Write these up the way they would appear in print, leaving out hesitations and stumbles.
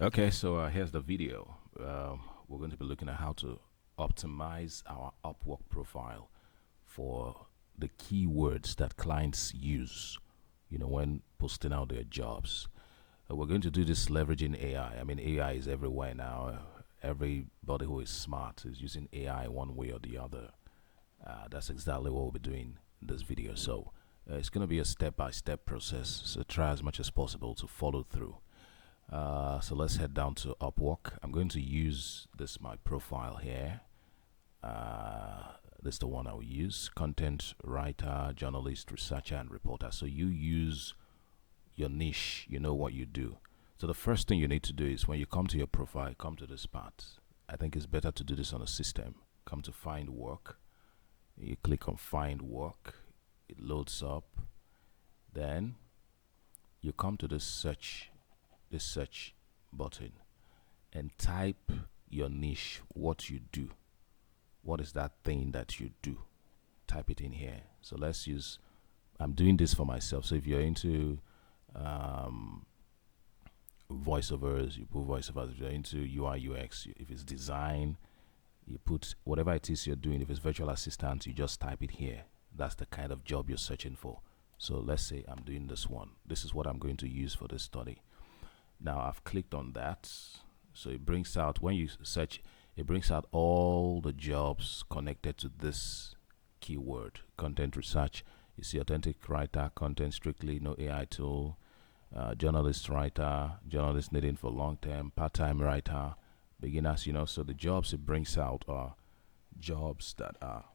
Okay, so here's the video. We're going to be looking at how to optimize our Upwork profile for the keywords that clients use, when posting out their jobs. We're going to do this leveraging AI. I mean, AI is everywhere now. Everybody who is smart is using AI one way or the other. That's exactly what we'll be doing in this video. So it's going to be a step-by-step process. So try as much as possible to follow through. So let's head down to Upwork. I'm going to use this my profile here. This is the one I will use: content writer, journalist, researcher, and reporter. So you use your niche. You know what you do. So the first thing you need to do is when you come to your profile, come to this part. I think it's better to do this on a system. Come to find work. You click on find work. It loads up. Then you come to this search button and type your niche, what you do. What is that thing that you do? Type it in here. So let's use, I'm doing this for myself. So if you're into voiceovers, you put voiceovers. If you're into UI UX, if it's design, you put whatever it is you're doing. If it's virtual assistant, you just type it here. That's the kind of job you're searching for. So let's say I'm doing this one. This is what I'm going to use for this study. Now I've clicked on that. So it brings out, when you search, it brings out all the jobs connected to this keyword: content research. You see authentic writer, content strictly, no AI tool, journalist writer, journalist needing for long term, part-time writer, beginners. So the jobs it brings out are jobs that are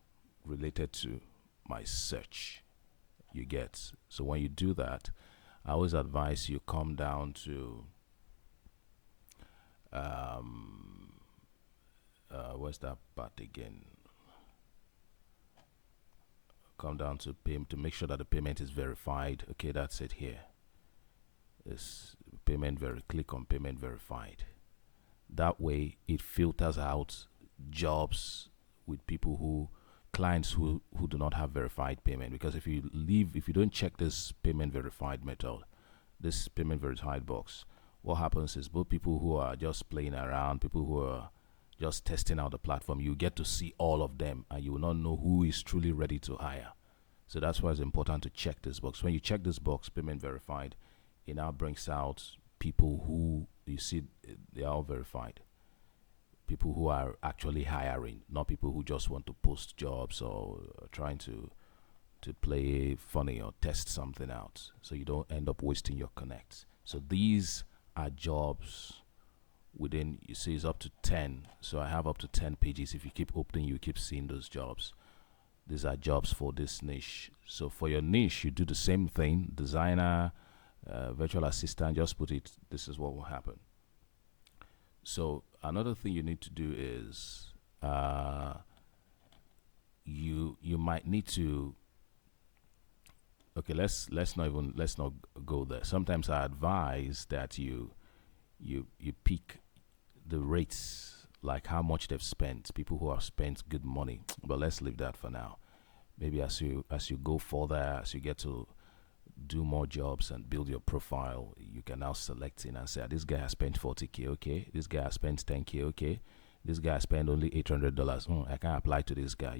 related to my search. You get. So when you do that, I always advise you come down to where's that part again? Come down to payment to make sure that the payment is verified. Okay, that's it here. This click on payment verified. That way it filters out jobs with people clients who do not have verified payment. Because if you don't check this payment verified method, this payment verified box, what happens is both people who are just playing around, people who are just testing out the platform, you get to see all of them and you will not know who is truly ready to hire. So that's why it's important to check this box. When you check this box, payment verified, it now brings out people who you see they are all verified. People who are actually hiring, not people who just want to post jobs or trying to play funny or test something out, so you don't end up wasting your connects. So these are jobs within, you see it's up to 10. So I have up to 10 pages. If you keep opening, you keep seeing those jobs. These are jobs for this niche. So for your niche, you do the same thing: designer, virtual assistant. Just put it, this is what will happen. So another thing you need to do is you might need to, okay, let's not go there. Sometimes I advise that you pick the rates, like how much they've spent, people who have spent good money. But let's leave that for now. Maybe as you go further, as you get to do more jobs and build your profile, you can now select in and say, this guy has spent 40K, okay, this guy has spent 10K, okay, this guy has spent only $800. I can't apply to this guy.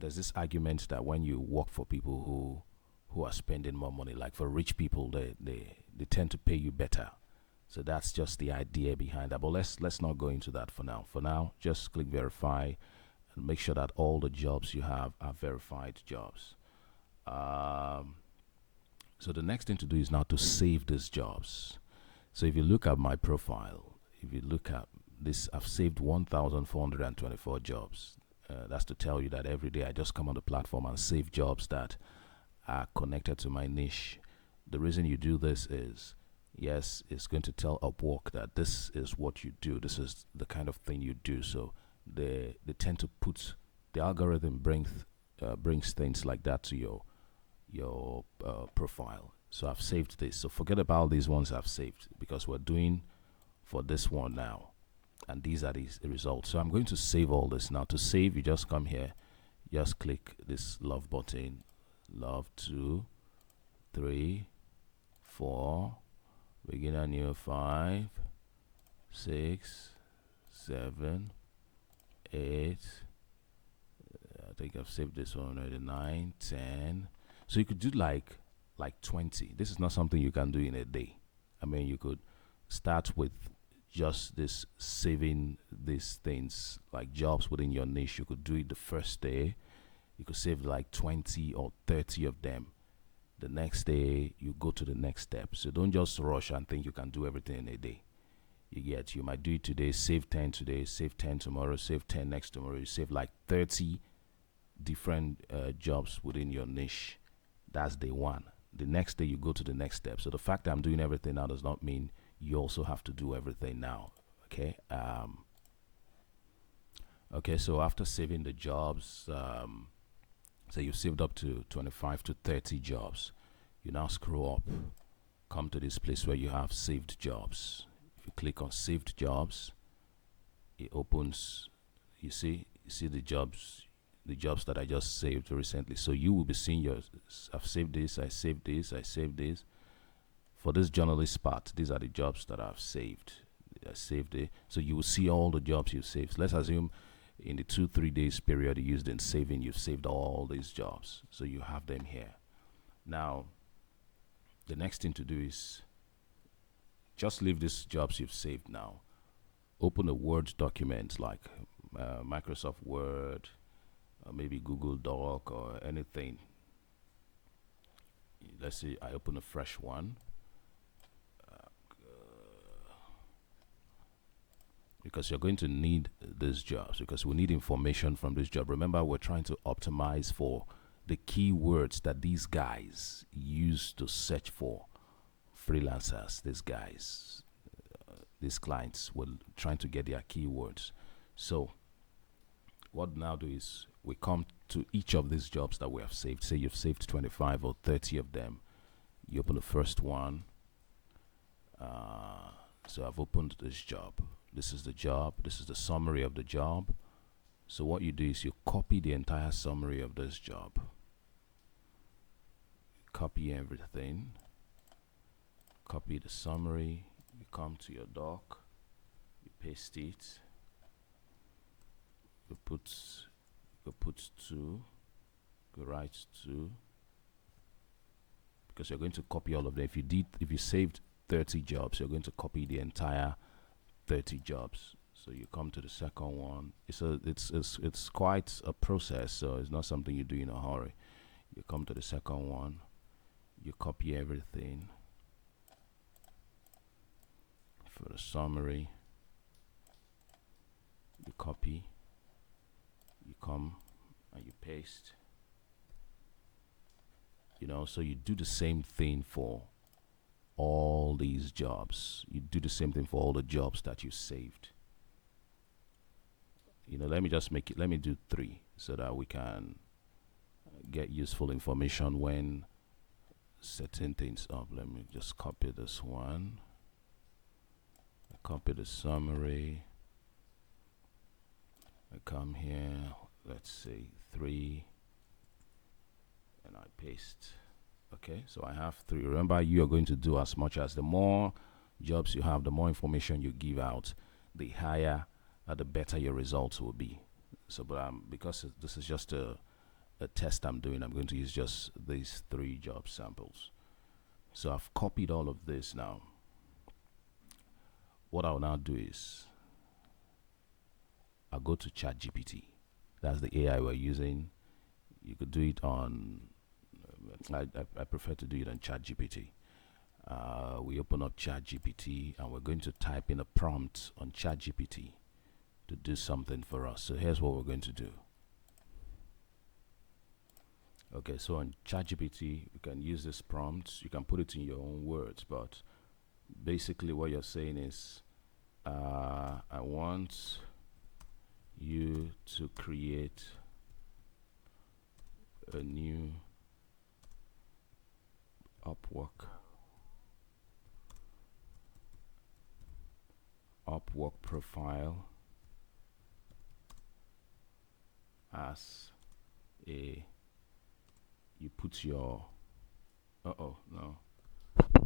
There's this argument that when you work for people who are spending more money, like for rich people, they tend to pay you better. So that's just the idea behind that. But let's not go into that for now. For now, just click verify and make sure that all the jobs you have are verified jobs. So the next thing to do is now to save these jobs. So if you look at my profile, if you look at this, I've saved 1,424 jobs. That's to tell you that every day I just come on the platform and save jobs that are connected to my niche. The reason you do this is, yes, it's going to tell Upwork that this is what you do. This is the kind of thing you do. So they tend to put, the algorithm brings things like that to your profile. So I've saved this. So forget about these ones I've saved, because we're doing for this one now. And these are the results. So I'm going to save all this. Now to save, you just come here, just click this love button. Love 2, 3, 4, beginner new 5, 6, 7, 8. I think I've saved this one already. 9, 10. So you could do like 20. This is not something you can do in a day. I mean, you could start with just this saving these things like jobs within your niche. You could do it the first day. You could save like 20 or 30 of them. The next day, you go to the next step. So don't just rush and think you can do everything in a day. You might do it today, save 10 today, save 10 tomorrow, save 10 next tomorrow. You save like 30 different jobs within your niche. That's day one. The next day, you go to the next step. So the fact that I'm doing everything now does not mean you also have to do everything now. Okay. Okay. So after saving the jobs, so you've saved up to 25 to 30 jobs. You now scroll up, come to this place where you have saved jobs. If you click on saved jobs, it opens. You see the jobs that I just saved recently. So you will be seeing yours. I've saved this, I saved this, I saved this. For this journalist part, these are the jobs that I've saved. I saved it. So you will see all the jobs you've saved. Let's assume in the 2-3 days period you used in saving, you've saved all these jobs. So you have them here. Now, the next thing to do is just leave these jobs you've saved now. Open a Word document like Microsoft Word, or maybe Google Doc or anything. Let's say I open a fresh one. Because you're going to need these jobs, because we need information from this job. Remember, we're trying to optimize for the keywords that these guys use to search for freelancers. These clients were trying to get their keywords. So what we now do is we come to each of these jobs that we have saved. Say you've saved 25 or 30 of them. You open the first one. So I've opened this job. This is the job. This is the summary of the job. So what you do is you copy the entire summary of this job. Copy everything. Copy the summary. You come to your doc. You paste it. You put 2. You write 2. Because you're going to copy all of them. If you saved 30 jobs, you're going to copy the entire 30 jobs. So you come to the second one. It's quite a process, so it's not something you do in a hurry. You come to the second one, you copy everything for the summary. You copy, you come and you paste. So you do the same thing for all these jobs. You do the same thing for all the jobs that you saved. Let me do 3 so that we can get useful information when setting things up. Let me just copy this one. I copy the summary. I come here, let's say 3, and I paste. Okay, so I have 3. Remember, you are going to do as much as the more jobs you have, the more information you give out, the higher, the better your results will be. So, but because this is just a test I'm doing, I'm going to use just these 3 job samples. So I've copied all of this now. What I'll now do is I'll go to ChatGPT. That's the AI we're using. You could do it on I prefer to do it on ChatGPT. We open up ChatGPT and we're going to type in a prompt on ChatGPT to do something for us. So here's what we're going to do. Okay, so on ChatGPT, you can use this prompt. You can put it in your own words, but basically what you're saying is, I want you to create a new Upwork profile as you put your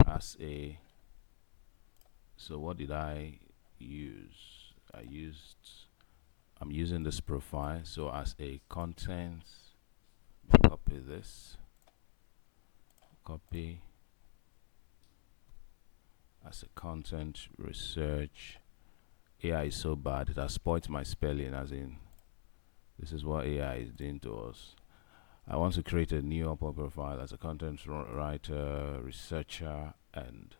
as a so what did I I'm using this profile. So as a content, copy this, copy as a content research. AI is so bad, it has spoiled my spelling, as in, this is what AI is doing to us. I want to create a new Upwork profile as a content writer, researcher, and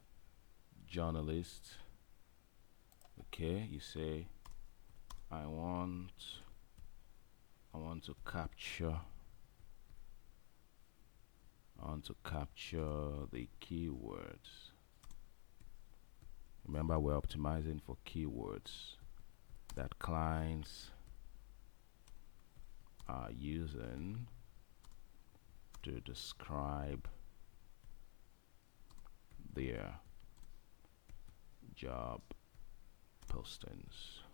journalist. Okay, you say, I want to capture the keywords. Remember, we're optimizing for keywords that clients are using to describe their job postings.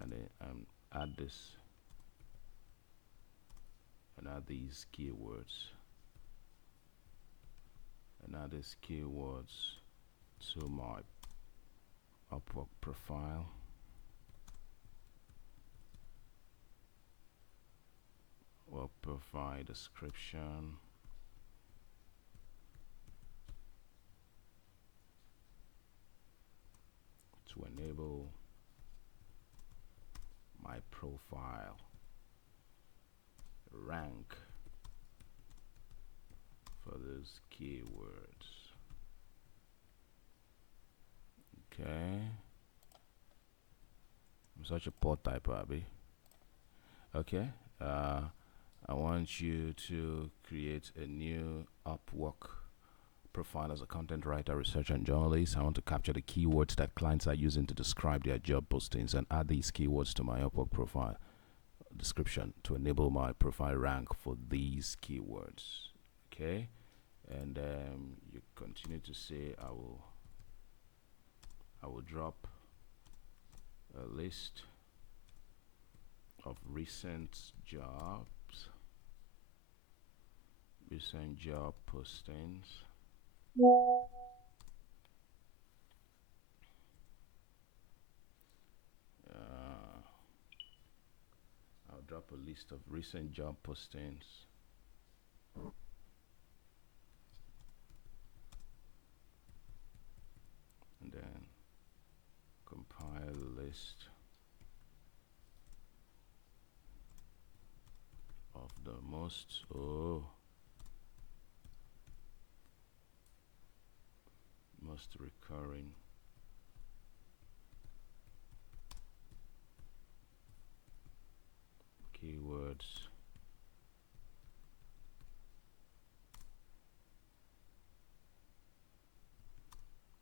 And then add this and add these keywords to my Upwork profile. Work profile description. To enable my profile rank for those keywords. Okay. I'm such a poor typer, Abby. Okay. I want you to create a new Upwork profile as a content writer, researcher, and journalist. I want to capture the keywords that clients are using to describe their job postings and add these keywords to my Upwork profile description to enable my profile rank for these keywords. Okay, and you continue to say, I will drop a list of recent job postings. I'll drop a list of recent job postings. And then compile a list of the most recurring keywords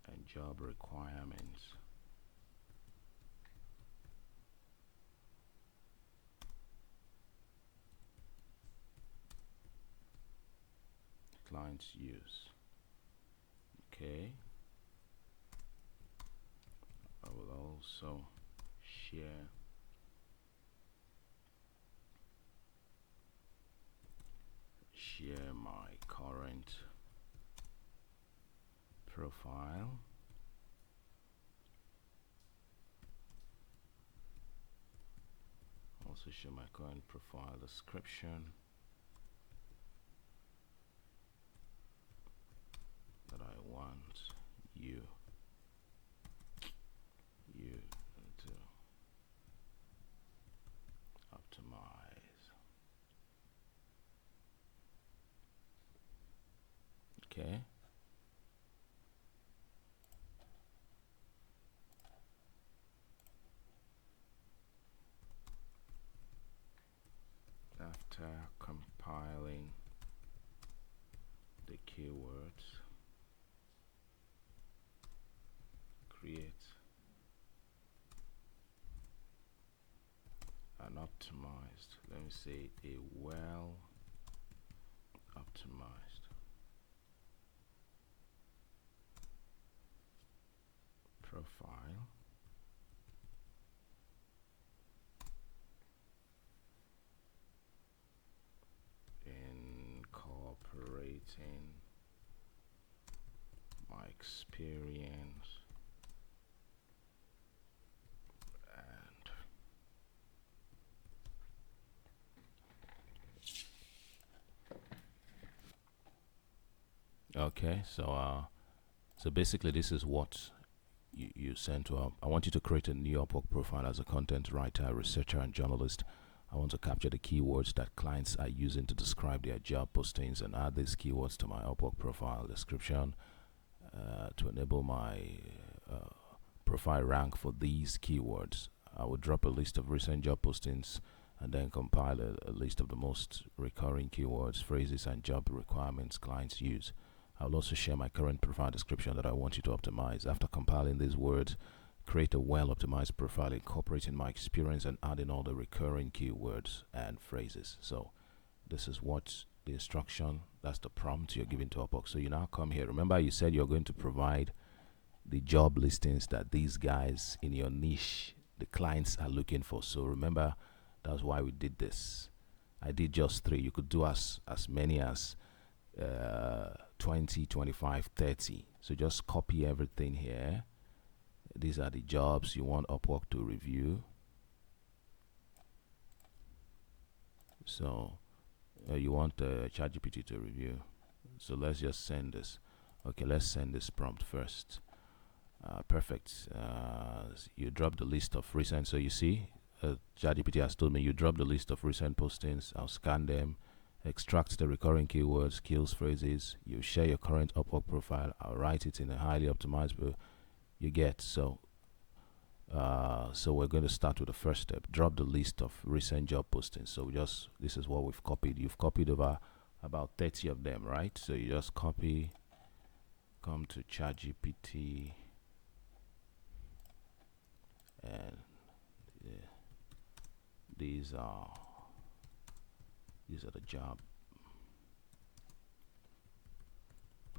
and job requirements. Clients use. Okay. I will also share my current profile. Also share my current profile description that I want you to optimize. Okay. After compiling the keywords, create an optimized, let me say a well optimized profile incorporating Okay, so basically this is what you send to I want you to create a new Upwork profile as a content writer, researcher, and journalist. I want to capture the keywords that clients are using to describe their job postings and add these keywords to my Upwork profile description to enable my uh, profile rank for these keywords. I will drop a list of recent job postings and then compile a list of the most recurring keywords, phrases, and job requirements clients use. I will also share my current profile description that I want you to optimize. After compiling these words, create a well-optimized profile incorporating my experience and adding all the recurring keywords and phrases. So this is what the instruction, that's the prompt you're giving to Upwork. So you now come here. Remember you said you're going to provide the job listings that these guys in your niche, the clients are looking for. So remember, that's why we did this. I did just 3. You could do as many as 20, 25, 30. So just copy everything here. These are the jobs you want Upwork to review. So you want ChatGPT to review. So let's just send this. Okay, let's send this prompt first. Perfect. You drop the list of recent. So you see, ChatGPT has told me you drop the list of recent postings. I'll scan them, extract the recurring keywords, skills, phrases. You share your current Upwork profile. I'll write it in a highly optimized way. You get so. So we're going to start with the first step. Drop the list of recent job postings. So this is what we've copied. You've copied over about 30 of them, right? So you just copy, come to ChatGPT, and yeah, these are the job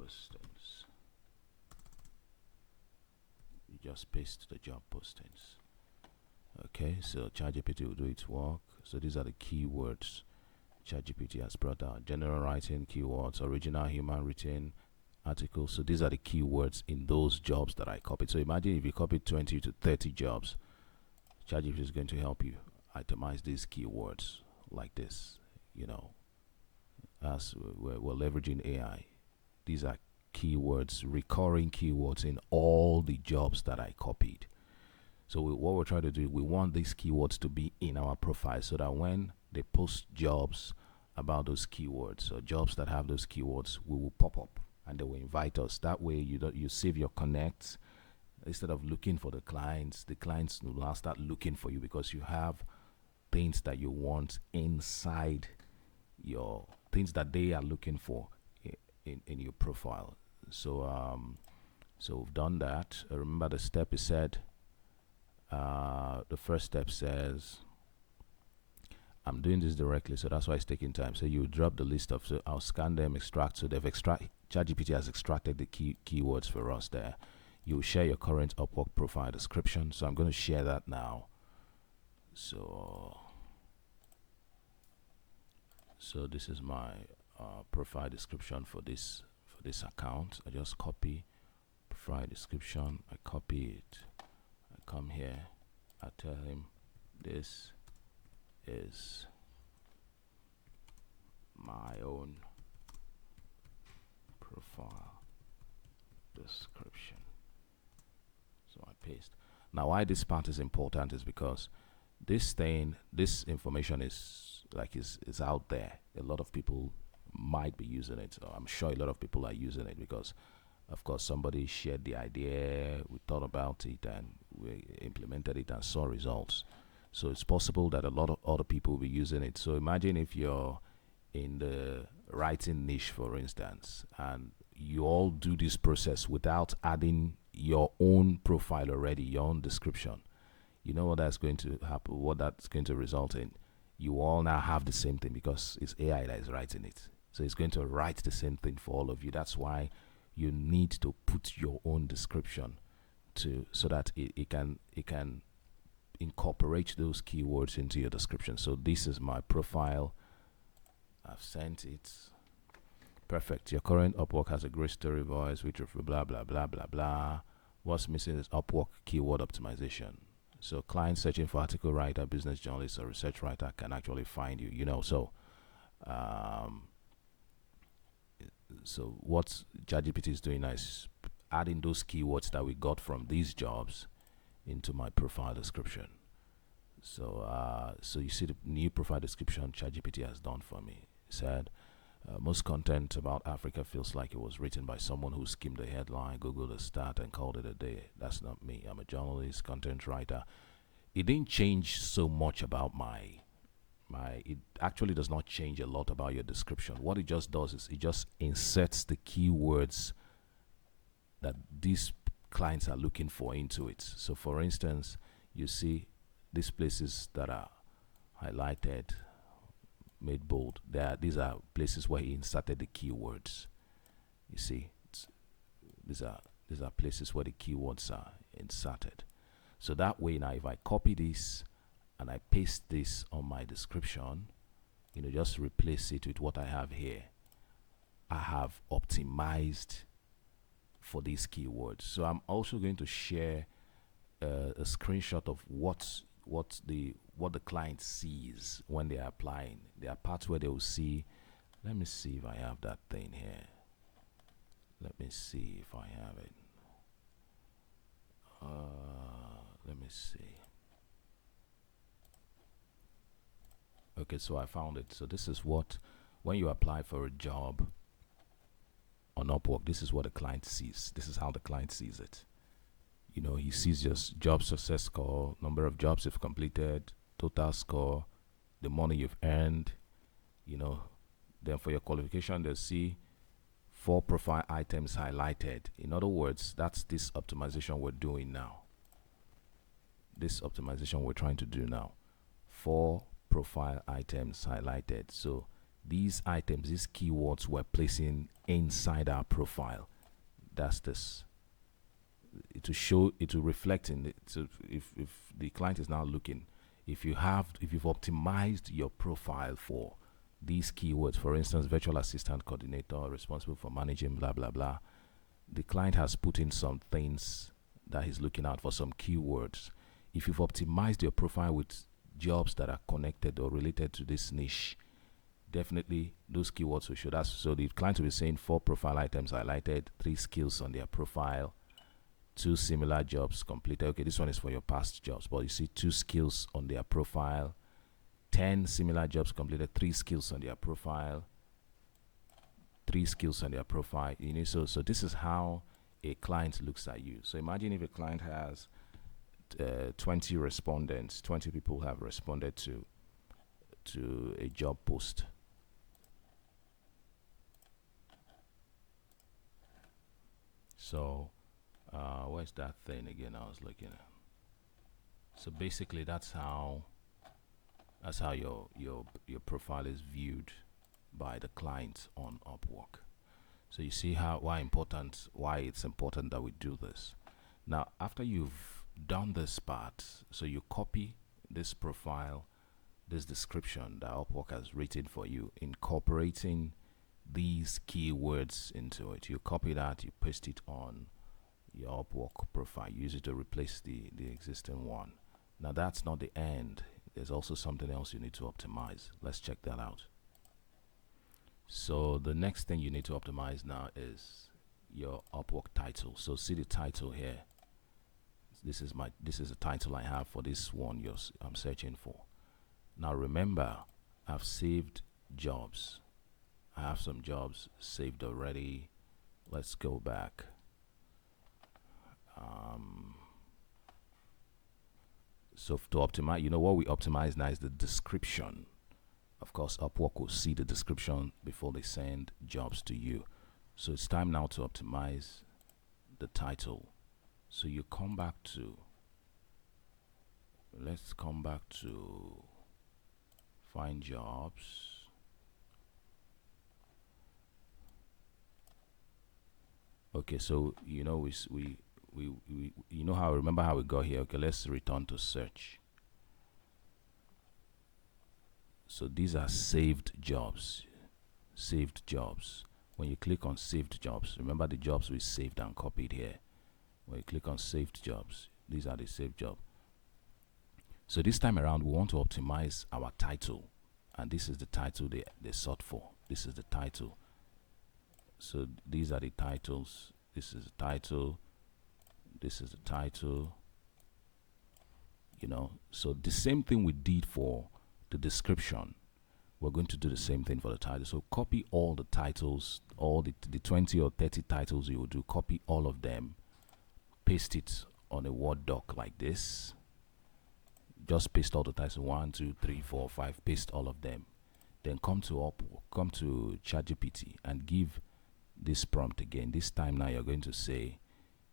postings. You just paste the job postings. Okay, so ChatGPT will do its work. So these are the keywords ChatGPT has brought out: general writing keywords, original human written articles. So these are the keywords in those jobs that I copied. So imagine if you copied 20 to 30 jobs, ChatGPT is going to help you itemize these keywords like this. You know, as we're leveraging AI, these are keywords, recurring keywords in all the jobs that I copied. So what we're trying to do, we want these keywords to be in our profile so that when they post jobs about those keywords or jobs that have those keywords, we will pop up and they will invite us. That way you save your connects. Instead of looking for the clients will now start looking for you because you have things that you want inside your things that they are looking for in your profile. So we've done that. Remember the step is said. The first step says I'm doing this directly, so that's why it's taking time. So you drop the list of, so I'll scan them, extract. So ChatGPT has extracted the keywords for us there. You share your current Upwork profile description. So I'm going to share that now. So this is my profile description for this account. I just copy profile description. I copy it. I come here. I tell him this is my own profile description. So I paste. Now why this part is important is because this information is out there. A lot of people might be using it. I'm sure a lot of people are using it because of course somebody shared the idea, we thought about it, and we implemented it and saw results. So it's possible that a lot of other people will be using it. So imagine if you're in the writing niche, for instance, and you all do this process without adding your own profile already, your own description. You know what that's going to happen, what that's going to result in. You all now have the same thing because it's AI that is writing it. So it's going to write the same thing for all of you. That's why you need to put your own description so that it can incorporate those keywords into your description. So this is my profile. I've sent it. Perfect. Your current Upwork has a great story voice, which blah blah blah blah blah. What's missing is Upwork keyword optimization. So clients searching for article writer, business journalist, or research writer can actually find you. So what ChatGPT is doing now is adding those keywords that we got from these jobs into my profile description. So you see the new profile description ChatGPT has done for me. It said, most content about Africa feels like it was written by someone who skimmed the headline, Googled a stat, and called it a day. That's not me. I'm a journalist, content writer. It didn't change so much about it actually does not change a lot about your description. What it just does is it just inserts the keywords that these clients are looking for into it. So for instance, you see these places that are highlighted, made bold, these are places where he inserted the keywords. You see, these are places where the keywords are inserted. So that way now, if I copy this and I paste this on my description, just replace it with what I have here, I have optimized for these keywords. So I'm also going to share a screenshot of what the client sees when they are applying. There are parts where they will see. Let me see if I have that thing here. Let me see if I have it. Let me see. Okay, so I found it. So this is what, when you apply for a job on Upwork, this is what the client sees. This is how the client sees it. He sees your job success score, number of jobs you've completed, total score, the money you've earned. Then for your qualification, they'll see 4 profile items highlighted. In other words, that's this optimization we're doing now. This optimization we're trying to do now. 4 profile items highlighted. So these items, these keywords we're placing inside our profile. That's this. To show, it will reflect in it. So if the client is now looking, if you've optimized your profile for these keywords, for instance, virtual assistant coordinator, responsible for managing blah blah blah, the client has put in some things that he's looking out for, some keywords. If you've optimized your profile with jobs that are connected or related to this niche, definitely those keywords will show that. So the client will be saying 4 profile items highlighted, 3 skills on their profile, 2 similar jobs completed. Okay, this one is for your past jobs, but you see 2 skills on their profile, 10 similar jobs completed, 3 skills on their profile, 3 skills on their profile. So this is how a client looks at you. So imagine if a client has 20 respondents, 20 people have responded to a job post. So where's that thing again I was looking at? So basically that's how your profile is viewed by the client on Upwork. So you see why it's important that we do this. Now after you've done this part, so you copy this profile, this description that Upwork has written for you, incorporating these keywords into it. You copy that, you paste it on your Upwork profile, use it to replace the existing one. Now that's not the end. There's also something else you need to optimize. Let's check that out. So the next thing you need to optimize now is your Upwork title. So see the title here. This is the title I have for this one I'm searching for. Now remember, I've saved jobs. I have some jobs saved already. Let's go back. So to optimize, what we optimize now is the description. Of course, Upwork will see the description before they send jobs to you. So it's time now to optimize the title. So you come back to, let's come back to find jobs. Okay, so we remember how we got here. Okay, let's return to search. So these are saved jobs. Saved jobs. When you click on saved jobs, remember the jobs we saved and copied here. When you click on saved jobs, these are the saved jobs. So this time around, we want to optimize our title, and this is the title they sought for. This is the title. So these are the titles. This is the title. This is the title. So the same thing we did for the description, we're going to do the same thing for the title. So copy all the titles, all the 20 or 30 titles you will do, copy all of them, paste it on a Word doc like this. Just paste all the titles, 1, 2, 3, 4, 5, paste all of them. Then come to Upwork, come to ChatGPT and give this prompt again. This time now you're going to say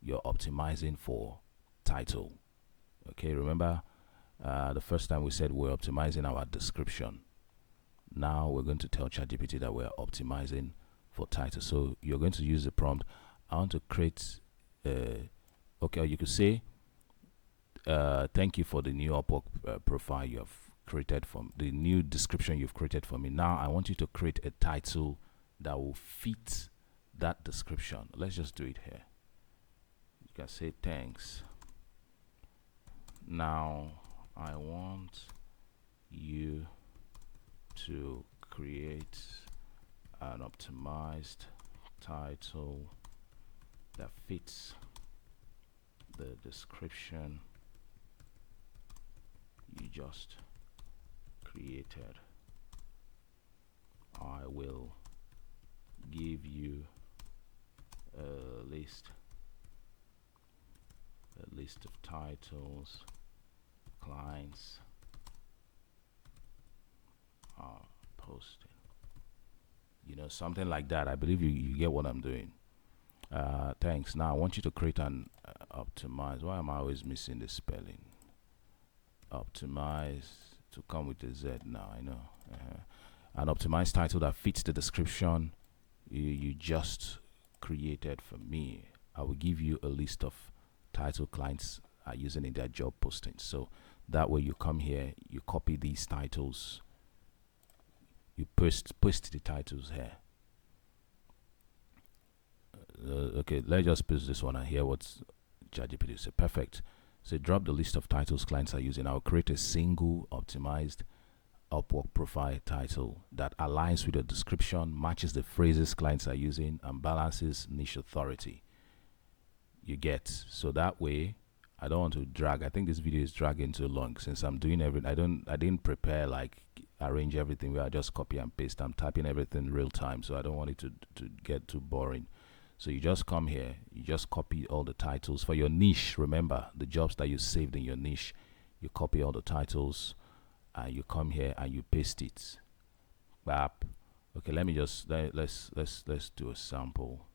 you're optimizing for title. Okay, remember the first time we said we're optimizing our description. Now we're going to tell ChatGPT that we're optimizing for title. So you're going to use the prompt. I want to create okay, you could say thank you for the new Upwork profile you have created, from the new description you've created for me. Now I want you to create a title that will fit that description. Let's just do it here. You can say thanks. Now I want you to create an optimized title that fits the description you just created. I will give you a list of titles clients are posting. Something like that. I believe you get what I'm doing. Thanks. Now I want you to create an optimize. Why am I always missing the spelling? Optimize to come with a Z now. I know. An optimized title that fits the description you just created for me. I will give you a list of title clients are using in their job postings. So that way you come here, you copy these titles, you paste the titles here. Okay, let's just paste this one and hear what ChatGPT said. Perfect. So drop the list of titles clients are using. I'll create a single optimized Upwork profile title that aligns with the description, matches the phrases clients are using, and balances niche authority. You get, so that way I don't want to drag. I think this video is dragging too long since I'm doing everything. I didn't prepare, like arrange everything where I just copy and paste. I'm typing everything real time, so I don't want it to get too boring. So you just come here, you just copy all the titles for your niche. Remember the jobs that you saved in your niche. You copy all the titles and you come here and you paste it. Bap. Okay, let me just let's do a sample.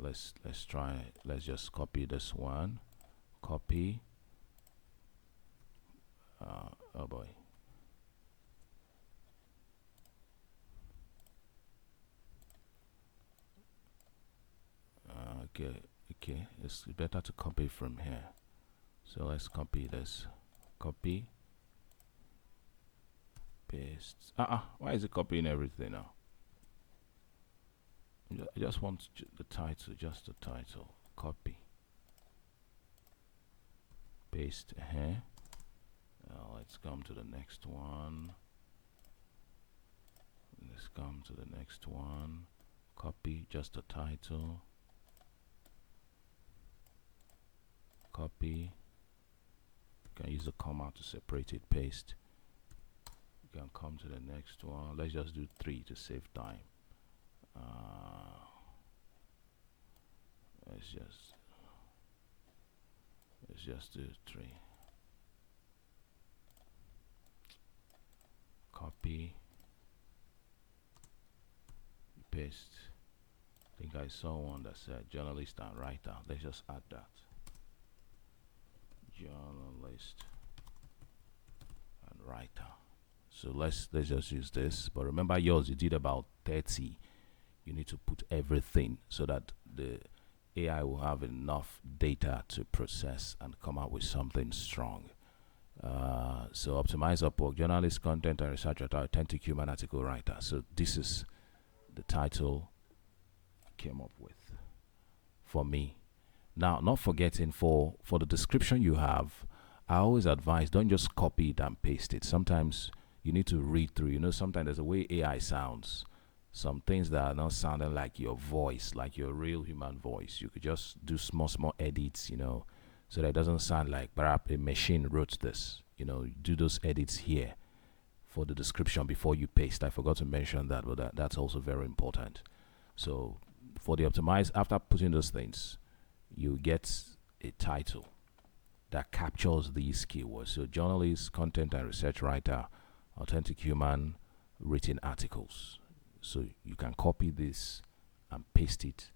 Let's try. Let's just copy this one. Copy. Oh boy. Okay. It's better to copy from here. So let's copy this. Copy. Paste. Why is it copying everything now? I just want the title, just the title. Copy. Paste here. Let's come to the next one. Let's come to the next one. Copy just the title. Copy. You can use the comma to separate it. Paste. You can come to the next one. Let's just do 3 to save time. Let's just do 3. Copy. Paste. I think I saw one that said journalist and writer. Let's just add that. Journalist and writer. So let's just use this. But remember yours, you did about 30. You need to put everything so that the AI will have enough data to process and come out with something strong. So optimize Upwork, journalist, content and research writer, authentic human article writer. So this is the title I came up with for me. Now, not forgetting for the description you have, I always advise don't just copy it and paste it. Sometimes you need to read through. Sometimes there's a way AI sounds. some things that are not sounding like your voice, like your real human voice. You could just do small edits, so that it doesn't sound like perhaps a machine wrote this. Do those edits here for the description before you paste. I forgot to mention that, but that's also very important. So for the optimize, after putting those things, you get a title that captures these keywords. So journalist, content and research writer, authentic human, written articles. So you can copy this and paste it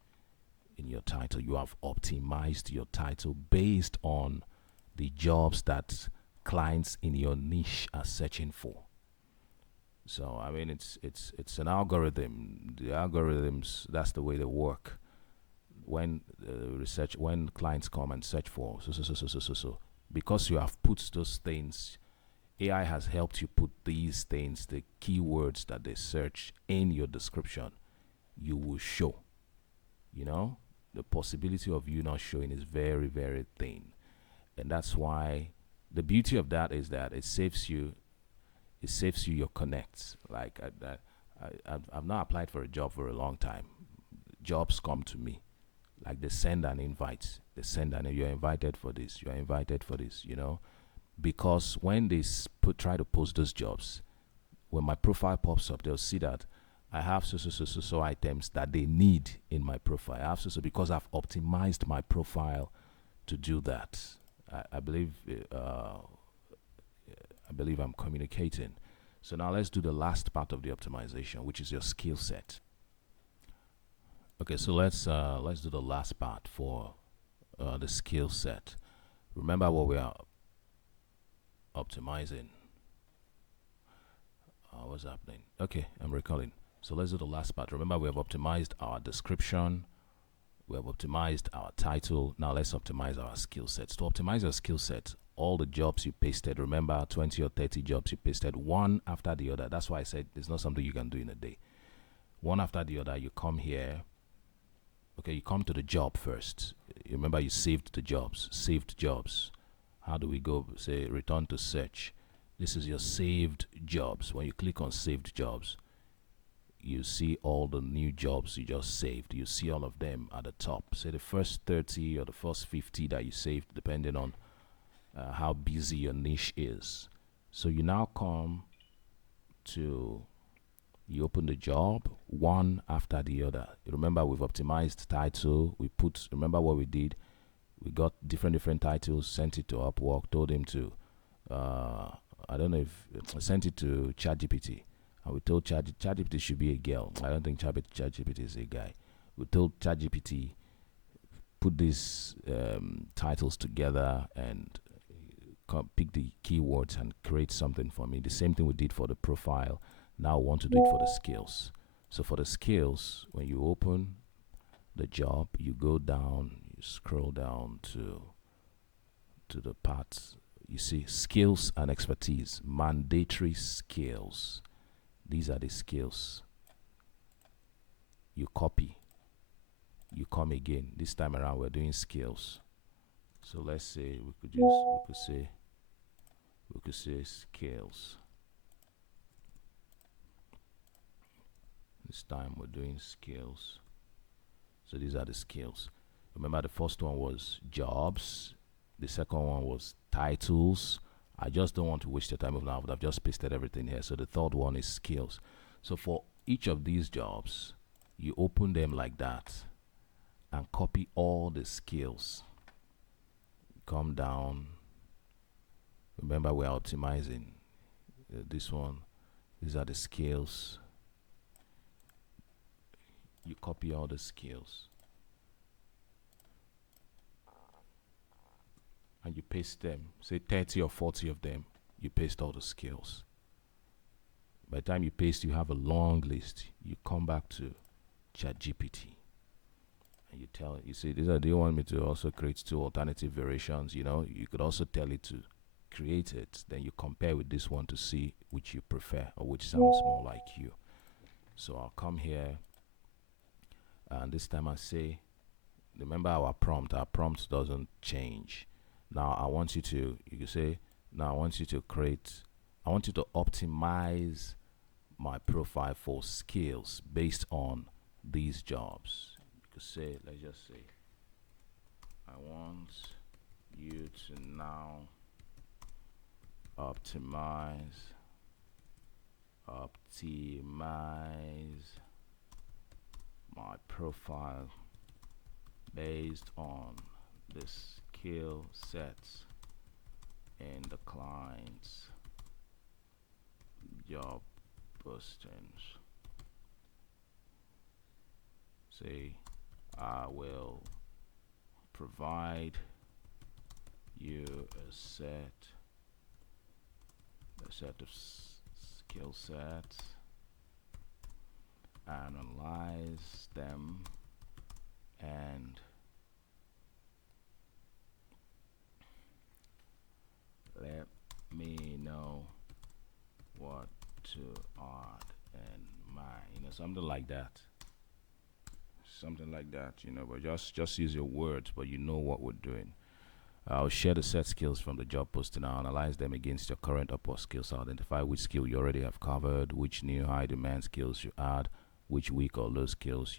in your title. You have optimized your title based on the jobs that clients in your niche are searching for. So I mean, it's an algorithm. The algorithms, that's the way they work. When when clients come and search for so, because you have put those things, AI has helped you put these things, the keywords that they search in your description, you will show. The possibility of you not showing is very, very thin. And that's why the beauty of that is that it saves you your connects. Like I've not applied for a job for a long time. Jobs come to me. Like they send an invite. You're invited for this, you're invited for this, because when they try to post those jobs, when my profile pops up, they'll see that I have so items that they need in my profile. I have because I've optimized my profile to do that. I believe I'm communicating. So now let's do the last part of the optimization, which is your skill set. Okay, so let's do the last part for the skill set. Remember what we are optimizing. What's happening? Okay, I'm recalling. So let's do the last part. Remember, we have optimized our description, we have optimized our title. Now let's optimize our skill sets. To optimize your skill set, all the jobs you pasted, remember 20 or 30 jobs you pasted, one after the other. That's why I said it's not something you can do in a day. One after the other, you come here. Okay, you come to the job first. You remember you saved the jobs. Saved jobs. How do we go? Say return to search. This is your saved jobs. When you click on saved jobs, you see all the new jobs you just saved. You see all of them at the top. Say the first 30 or the first 50 that you saved, depending on how busy your niche is. So you now come to, you open the job one after the other. Remember, we've optimized title. Remember what we did? We got different titles, sent it to Upwork, told him to, I don't know if, sent it to ChatGPT. And we told ChatGPT should be a girl. I don't think ChatGPT is a guy. We told ChatGPT, put these titles together and pick the keywords and create something for me. The same thing we did for the profile. Now we want to do it for the skills. So for the skills, when you open the job, you go down, you scroll down to the parts. You see skills and expertise, mandatory skills. These are the skills. You copy, you come again. This time around we're doing skills. So let's say we could say skills. This time we're doing skills. So these are the skills. Remember, the first one was jobs. The second one was titles. I just don't want to waste your time now, but I've just pasted everything here. So the third one is skills. So for each of these jobs, you open them like that and copy all the skills. Come down. Remember, we're optimizing this one. These are the skills. You copy all the skills and you paste them. Say 30 or 40 of them. You paste all the skills. By the time you paste, you have a long list. You come back to ChatGPT and you say, do you want me to also create 2 alternative variations? You could also tell it to create it. Then you compare with this one to see which you prefer or which sounds more like you. So I'll come here, and this time I say, remember our prompt doesn't change. Now I want you to, I want you to optimize my profile for skills based on these jobs. You could say, let's just say, I want you to now optimize my profile based on the skill sets in the client's job postings. Say, I will provide you a set of skill sets, analyze them, and let me know what to add in mine. Something like that. Something like that, but just use your words, but you know what we're doing. I'll share the set skills from the job posting. I'll analyze them against your current Upwork skills. I'll identify which skill you already have covered, which new high demand skills you add, which weak or low skills,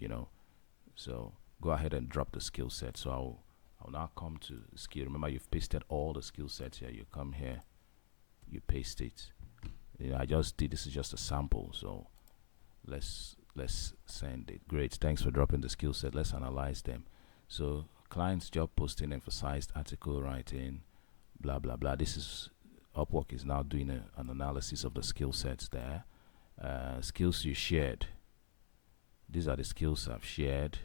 So go ahead and drop the skill set. So I'll now come to skill. Remember, you've pasted all the skill sets here. You come here, you paste it. I just did, this is just a sample. So let's send it. Great, thanks for dropping the skill set. Let's analyze them. So client's job posting emphasized article writing, blah blah blah. This is Upwork is now doing an analysis of the skill sets there. Skills you shared. These are the skills I've shared.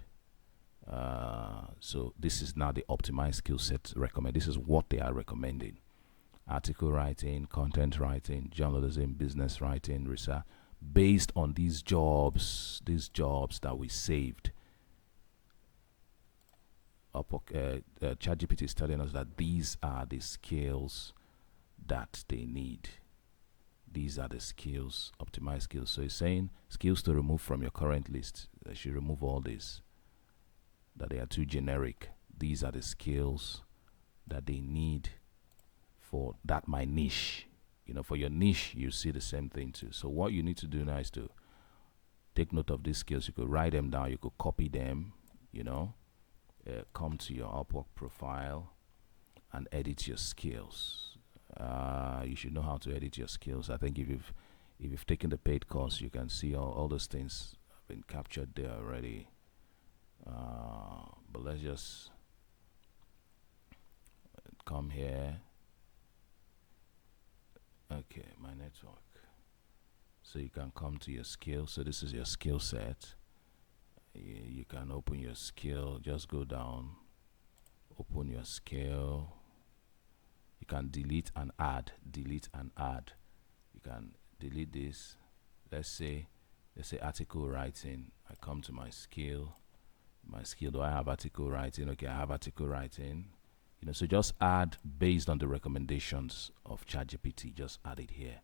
So this is now the optimized skill set recommend. This is what they are recommending: article writing, content writing, journalism, business writing, research. Based on these jobs that we saved, ChatGPT is telling us that these are the skills that they need. These are the skills, optimized skills. So it's saying skills to remove from your current list. They should remove all these, that they are too generic. These are the skills that they need for that my niche. For your niche, you see the same thing too. So what you need to do now is to take note of these skills. You could write them down. You could copy them. Come to your Upwork profile and edit your skills. You should know how to edit your skills. I think if you've taken the paid course, you can see all those things have been captured there already. But let's just come here. Okay, my network. So you can come to your skill. So this is your skill set. You can open your skill. Just go down. Open your skill. You can delete and add. Delete and add. You can delete this. Let's say article writing. I come to my skill. My skill. Do I have article writing? Okay, I have article writing. So just add based on the recommendations of ChatGPT. Just add it here,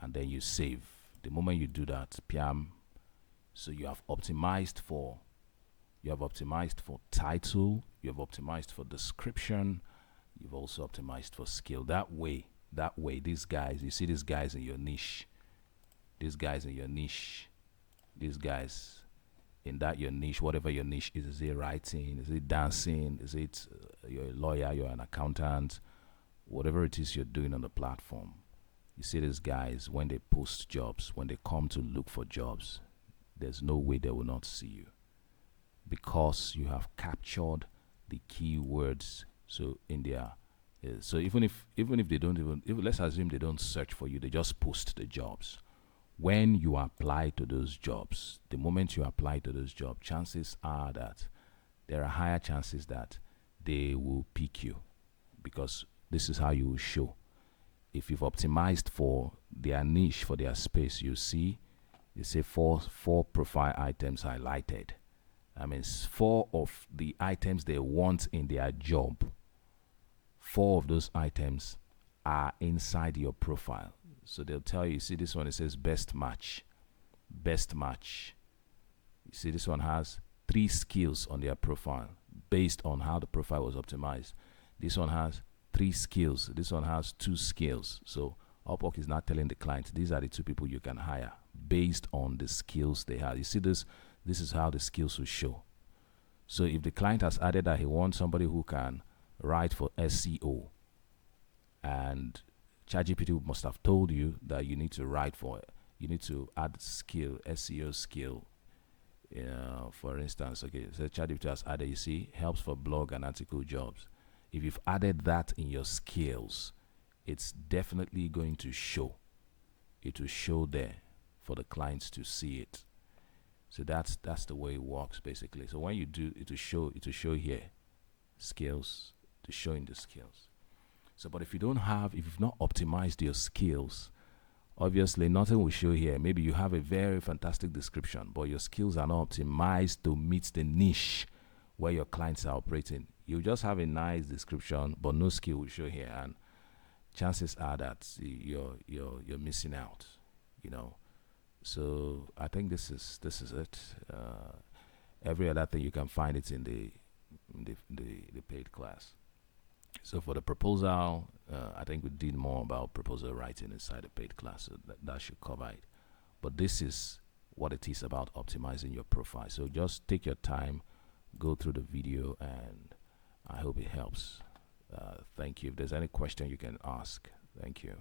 and then you save. The moment you do that, PM. So you have optimized for title. You have optimized for description. You've also optimized for skill. That way, these guys. You see these guys in your niche. These guys in your niche. These guys in that your niche, whatever your niche is. Is it writing? Is it dancing? Is it you're a lawyer, you're an accountant, whatever it is you're doing on the platform. You see these guys, when they post jobs, when they come to look for jobs, there's no way they will not see you, because you have captured the keywords. So in their so even if they don't let's assume they don't search for you, they just post the jobs. When you apply to those jobs, the moment you apply to those jobs, chances are that there are higher chances that they will pick you, because this is how you will show. If you've optimized for their niche, for their space, you see, you say four profile items highlighted. I mean, 4 of the items they want in their job, 4 of those items are inside your profile. So they'll tell you, see this one, it says best match. Best match. You see this one has 3 skills on their profile based on how the profile was optimized. This one has 3 skills. This one has 2 skills. So Upwork is not telling the client, these are the 2 people you can hire based on the skills they have. You see this? This is how the skills will show. So if the client has added that he wants somebody who can write for SEO, and ChatGPT must have told you that you need to write for it. You need to add skill, SEO skill. For instance, okay, so ChatGPT has added, you see, helps for blog and article jobs. If you've added that in your skills, it's definitely going to show. It will show there for the clients to see it. So that's the way it works basically. So when you do, it will show here skills, to showing the skills. So but if you've not optimized your skills, obviously nothing will show here. Maybe you have a very fantastic description, but your skills are not optimized to meet the niche where your clients are operating. You just have a nice description, but no skill will show here, and chances are that you're missing out, you know. So I think this is it. Every other thing you can find it in the paid class. So for the proposal, I think we did more about proposal writing inside the paid class, so that should cover it. But this is what it is about optimizing your profile. So just take your time, go through the video, and I hope it helps. Thank you. If there's any question you can ask. Thank you.